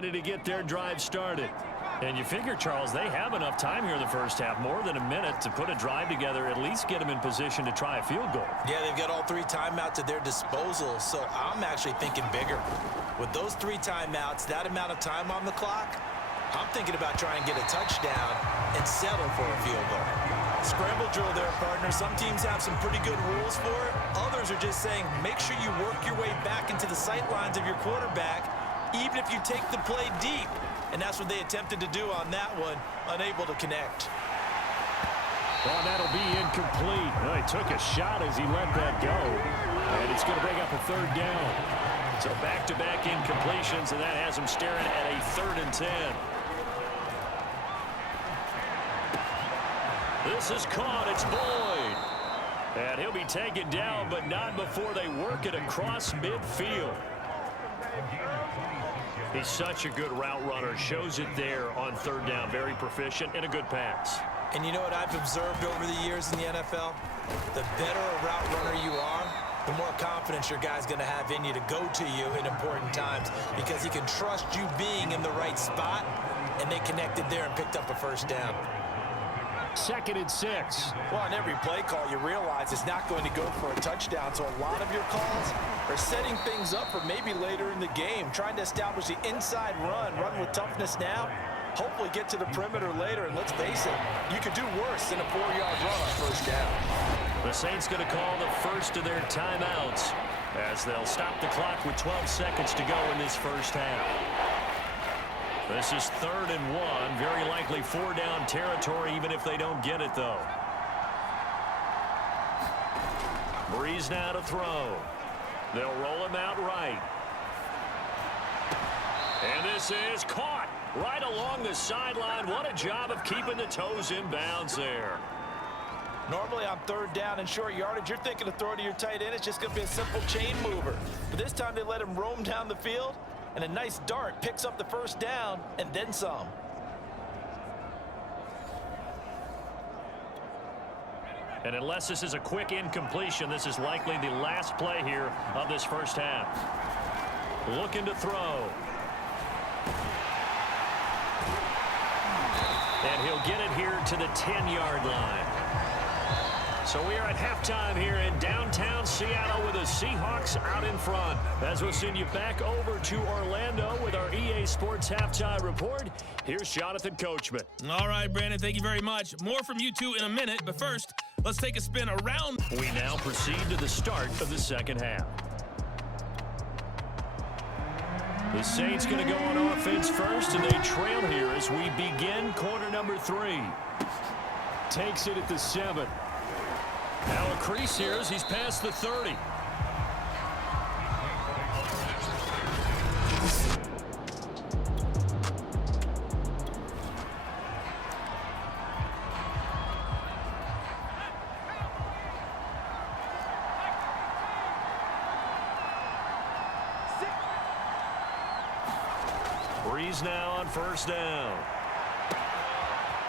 ready to get their drive started. And you figure, Charles, they have enough time here in the first half, more than a minute, to put a drive together, at least get them in position to try a field goal. Yeah, they've got all 3 timeouts at their disposal, so I'm actually thinking bigger. With those 3 timeouts, that amount of time on the clock, I'm thinking about trying to get a touchdown and settle for a field goal. Scramble drill there, partner. Some teams have some pretty good rules for it. Others are just saying, make sure you work your way back into the sight lines of your quarterback, even if you take the play deep. And that's what they attempted to do on that one, unable to connect. Well, that'll be incomplete. Well, he took a shot as he let that go. And it's going to bring up a 3rd down. So back-to-back incompletions, and that has him staring at a 3rd and 10. This is caught. It's Boyd. And he'll be taken down, but not before they work it across midfield. He's such a good route runner. Shows it there on 3rd down. Very proficient and a good pass. And you know what I've observed over the years in the NFL? The better a route runner you are, the more confidence your guy's going to have in you to go to you in important times, because he can trust you being in the right spot, and they connected there and picked up a 1st down. 2nd and 6. Well, on every play call, you realize it's not going to go for a touchdown, so a lot of your calls are setting things up for maybe later in the game, trying to establish the inside run with toughness now, hopefully get to the perimeter later, and let's face it, you could do worse than a 4-yard run on 1st down. The Saints going to call the first of their timeouts as they'll stop the clock with 12 seconds to go in this first half. This is 3rd and 1. Very likely 4-down territory, even if they don't get it, though. Breeze now to throw. They'll roll him out right. And this is caught right along the sideline. What a job of keeping the toes in bounds there. Normally on 3rd down and short yardage, you're thinking to throw to your tight end. It's just going to be a simple chain mover. But this time they let him roam down the field, and a nice dart picks up the 1st down and then some. And unless this is a quick incompletion, this is likely the last play here of this first half. Looking to throw. And he'll get it here to the 10-yard line. So we are at halftime here in downtown Seattle with the Seahawks out in front. As we'll send you back over to Orlando with our EA Sports Halftime Report, here's Jonathan Coachman. All right, Brandon, thank you very much. More from you two in a minute, but first, let's take a spin around. We now proceed to the start of the second half. The Saints going to go on offense first, and they trail here as we begin quarter number 3. Takes it at the 7. Now a crease here as he's past the 30. Breeze now on 1st down.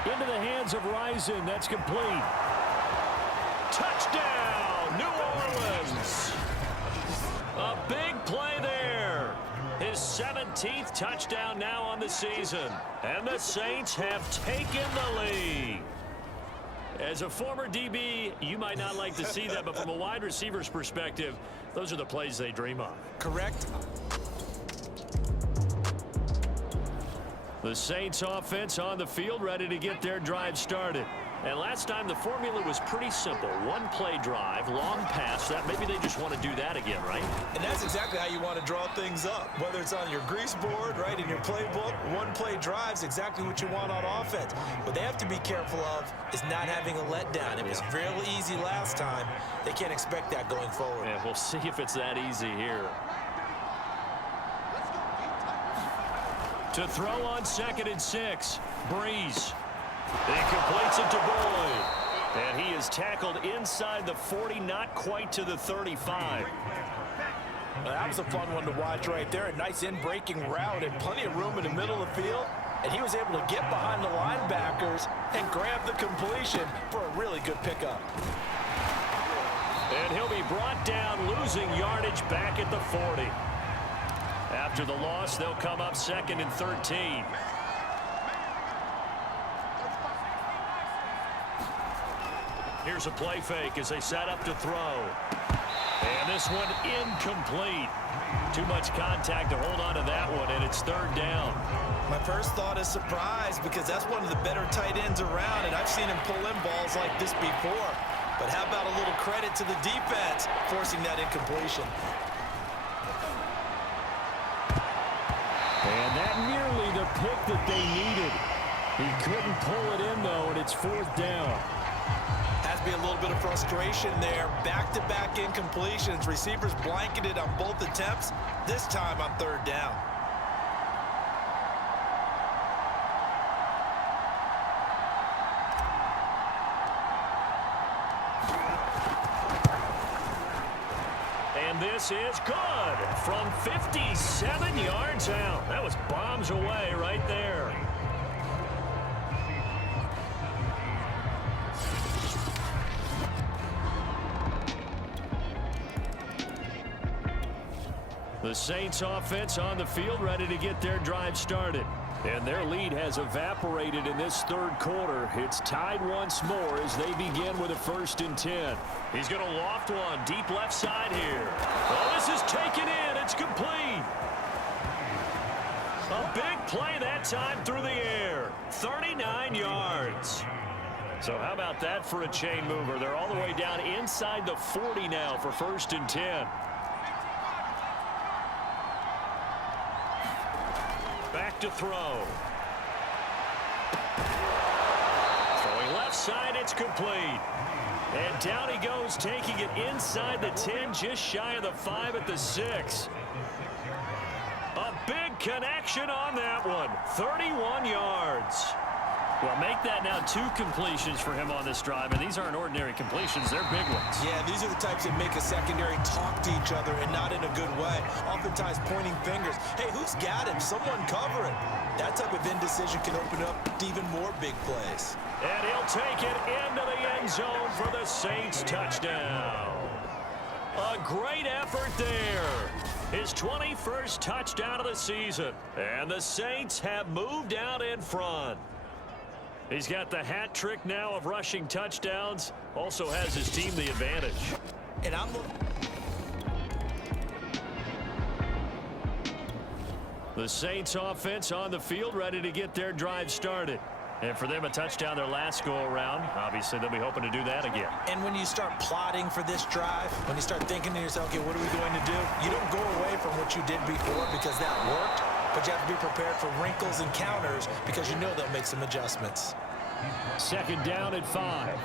Into the hands of Rison. That's complete. Touchdown, New Orleans. A big play there. His 17th touchdown now on the season. And the Saints have taken the lead. As a former DB, you might not like to see that, but from a wide receiver's perspective, those are the plays they dream of. Correct. The Saints offense on the field, ready to get their drive started. And last time the formula was pretty simple. One play drive, long pass. That maybe they just want to do that again, right? And that's exactly how you want to draw things up. Whether it's on your grease board, right, in your playbook, one play drive's exactly what you want on offense. What they have to be careful of is not having a letdown. It was real easy last time. They can't expect that going forward. Yeah, we'll see if it's that easy here. To throw on 2nd and 6. Breeze. He completes it to Boyd. And he is tackled inside the 40, not quite to the 35. Well, that was a fun one to watch right there. A nice in-breaking route and plenty of room in the middle of the field. And he was able to get behind the linebackers and grab the completion for a really good pickup. And he'll be brought down, losing yardage back at the 40. After the loss, they'll come up 2nd and 13. Here's a play fake as they set up to throw. And this one incomplete. Too much contact to hold on to that one, and it's 3rd down. My first thought is surprise because that's one of the better tight ends around, and I've seen him pull in balls like this before. But how about a little credit to the defense forcing that incompletion? And that nearly the pick that they needed. He couldn't pull it in, though, and it's 4th down. Has to be a little bit of frustration there. Back-to-back incompletions. Receivers blanketed on both attempts, this time on 3rd down. And this is good from 57 yards out. That was bombs away right there. The Saints offense on the field ready to get their drive started. And their lead has evaporated in this 3rd quarter. It's tied once more as they begin with a 1st and 10. He's going to loft one deep left side here. Oh, this is taken in. It's complete. A big play that time through the air. 39 yards. So how about that for a chain mover? They're all the way down inside the 40 now for 1st and 10. Back to throw. Throwing left side, it's complete. And down he goes, taking it inside the 10, just shy of the 5 at the 6. A big connection on that one. 31 yards. Well, make that now 2 completions for him on this drive, and these aren't ordinary completions. They're big ones. Yeah, these are the types that make a secondary talk to each other and not in a good way. Oftentimes pointing fingers. Hey, who's got him? Someone cover it. That type of indecision can open up to even more big plays. And he'll take it into the end zone for the Saints touchdown. A great effort there. His 21st touchdown of the season. And the Saints have moved out in front. He's got the hat trick now of rushing touchdowns. Also has his team the advantage. And the Saints offense on the field ready to get their drive started. And for them, a touchdown their last go-around. Obviously, they'll be hoping to do that again. And when you start plotting for this drive, when you start thinking to yourself, okay, what are we going to do? You don't go away from what you did before because that worked. But you have to be prepared for wrinkles and counters because you know they'll make some adjustments. 2nd down at 5.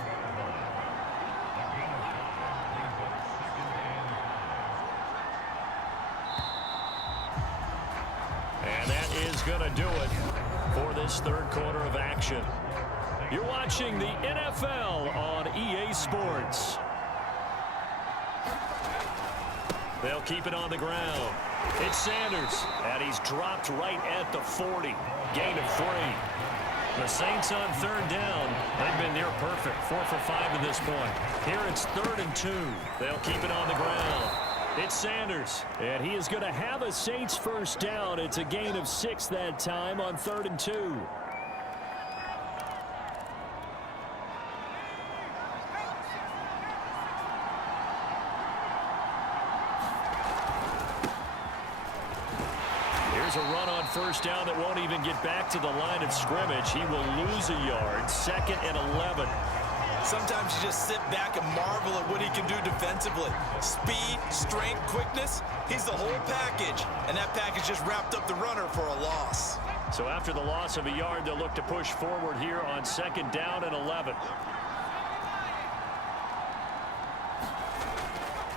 And that is going to do it for this 3rd quarter of action. You're watching the NFL on EA Sports. They'll keep it on the ground. It's Sanders, and he's dropped right at the 40. Gain of 3. The Saints on 3rd down. They've been near perfect. 4 for 5 at this point. Here it's 3rd and 2. They'll keep it on the ground. It's Sanders, and he is going to have a Saints 1st down. It's a gain of 6 that time on 3rd and 2. Here's a run on 1st down that won't even get back to the line of scrimmage. He will lose a yard. 2nd and 11. Sometimes you just sit back and marvel at what he can do defensively. Speed, strength, quickness, he's the whole package. And that package just wrapped up the runner for a loss. So after the loss of a yard, they'll look to push forward here on 2nd down and 11.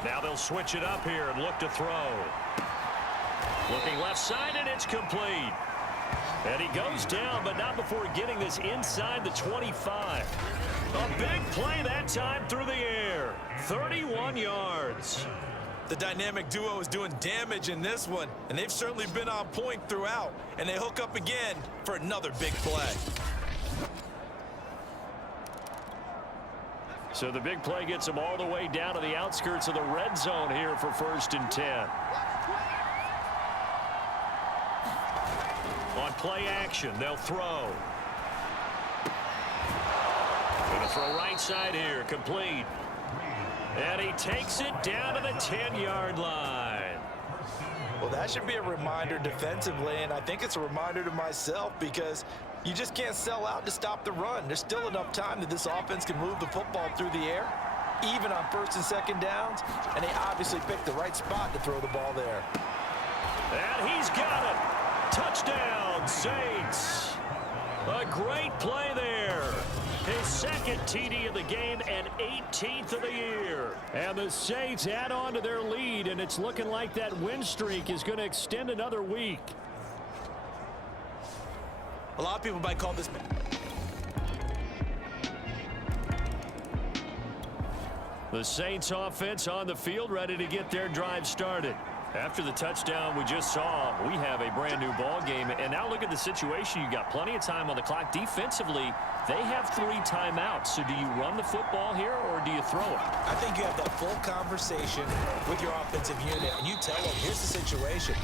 Now they'll switch it up here and look to throw. Looking left side, and it's complete. And he goes down, but not before getting this inside the 25. A big play that time through the air. 31 yards. The dynamic duo is doing damage in this one, and they've certainly been on point throughout. And they hook up again for another big play. So the big play gets them all the way down to the outskirts of the red zone here for 1st and 10. play action. They'll throw. Going to throw right side here. Complete. And he takes it down to the 10-yard line. Well, that should be a reminder defensively, and I think it's a reminder to myself because you just can't sell out to stop the run. There's still enough time that this offense can move the football through the air, even on first and second downs, and they obviously picked the right spot to throw the ball there. And he's got it. Touchdown, Saints. A great play there. His second TD of the game and 18th of the year. And the Saints add on to their lead, and it's looking like that win streak is going to extend another week. A lot of people might call this... The Saints offense on the field, ready to get their drive started. After the touchdown we just saw, we have a brand new ball game. And now look at the situation. You got plenty of time on the clock. Defensively, they have 3 timeouts. So do you run the football here or do you throw it? I think you have the full conversation with your offensive unit, and you tell them, here's the situation.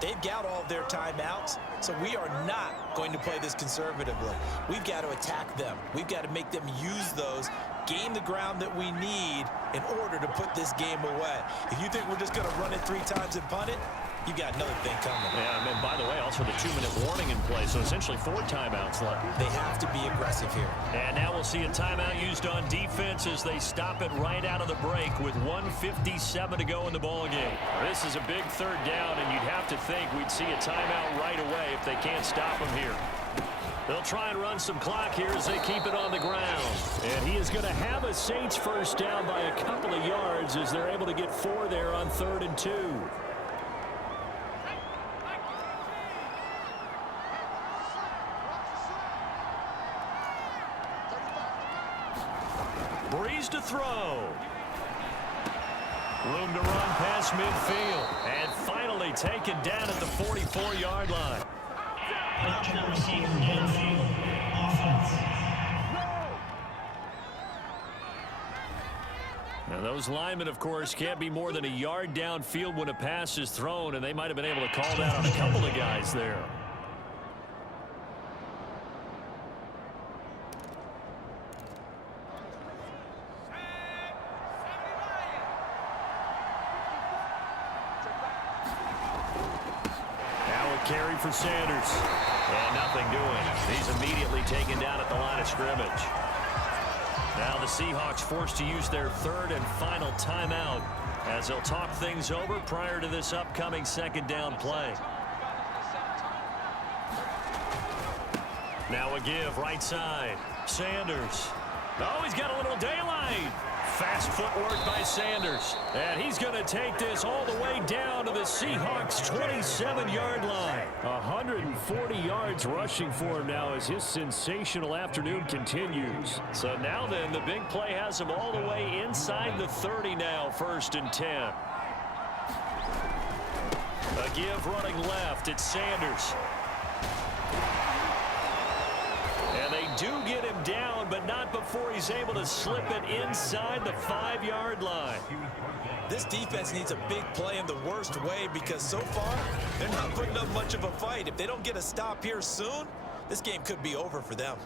They've got all their timeouts, so we are not going to play this conservatively. We've got to attack them. We've got to make them use those, gain the ground that we need in order to put this game away. If you think we're just going to run it 3 times and punt it, you got another thing coming. Yeah, and by the way, also the 2-minute warning in play, so essentially 4 timeouts left. They have to be aggressive here. And now we'll see a timeout used on defense as they stop it right out of the break with 1:57 to go in the ball game. This is a big 3rd down, and you'd have to think we'd see a timeout right away if they can't stop them here. They'll try and run some clock here as they keep it on the ground. And he is going to have a Saints first down by a couple of yards as they're able to get 4 there on 3rd and 2. Breeze to throw. Room to run past midfield. And finally taken down at the 44-yard line. Receiver downfield. Offense. Now those linemen, of course, can't be more than a yard downfield when a pass is thrown, and they might have been able to call that on a couple of guys there. Carry for Sanders. And nothing doing. He's immediately taken down at the line of scrimmage. Now the Seahawks forced to use their 3rd and final timeout as they'll talk things over prior to this upcoming 2nd down play. Now a give right side. Sanders. Oh, he's got a little daylight. Fast footwork by Sanders. And he's going to take this all the way down to the Seahawks' 27-yard line. 140 yards rushing for him now as his sensational afternoon continues. So now then, the big play has him all the way inside the 30 now, 1st and 10. A give running left. It's Sanders. And they do get him down, but not before he's able to slip it inside the 5-yard line. This defense needs a big play in the worst way because so far, they're not putting up much of a fight. If they don't get a stop here soon, this game could be over for them.